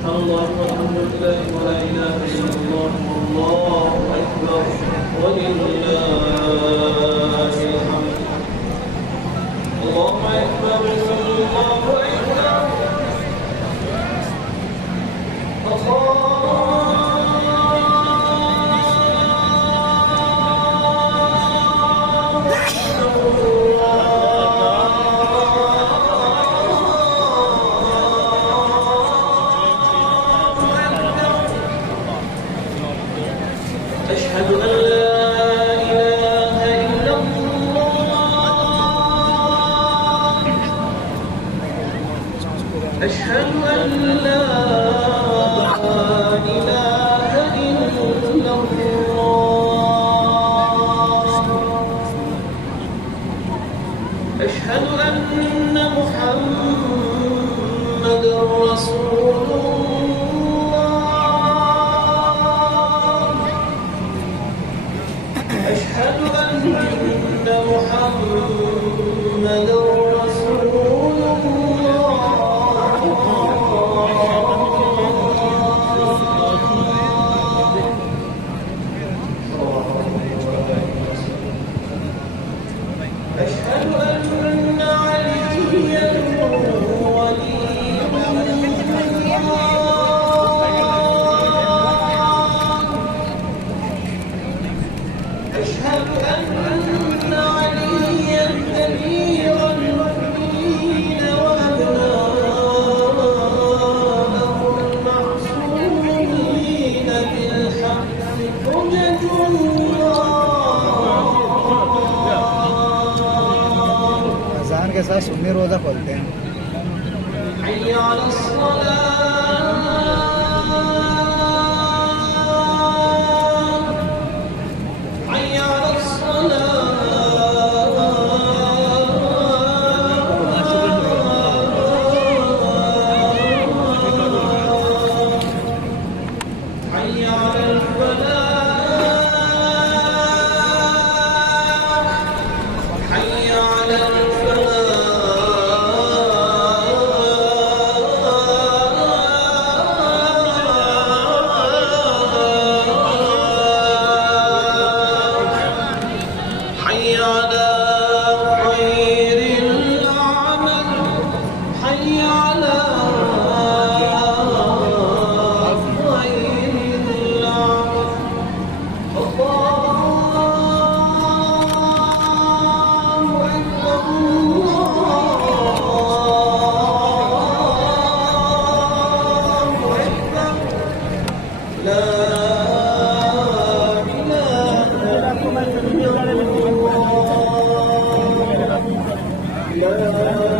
سبحان الله والحمد لله ولا إله إلا الله والله أكبر ولله الحمد. الله أكبر الله أكبر. أشهد أن لا إله إلا الله. أشهد أن لا إله إلا الله. أشهد أن محمدًا رسول الله. أشهد أن محمدًا رسول أشهد أن عليا ولي الله. أشهد أن عليا أمير المؤمنين وأبناءه المعصومين بالحق حجة अजान के साथ सुन्नी रोज़ा खोलते हैं। حي على الصلاة. حي على الصلاة. حي على الفلاح. حي على حي على خير العمل. حي على خير العمل. الله أكبر الله أكبر. لا إله إلا الله. لا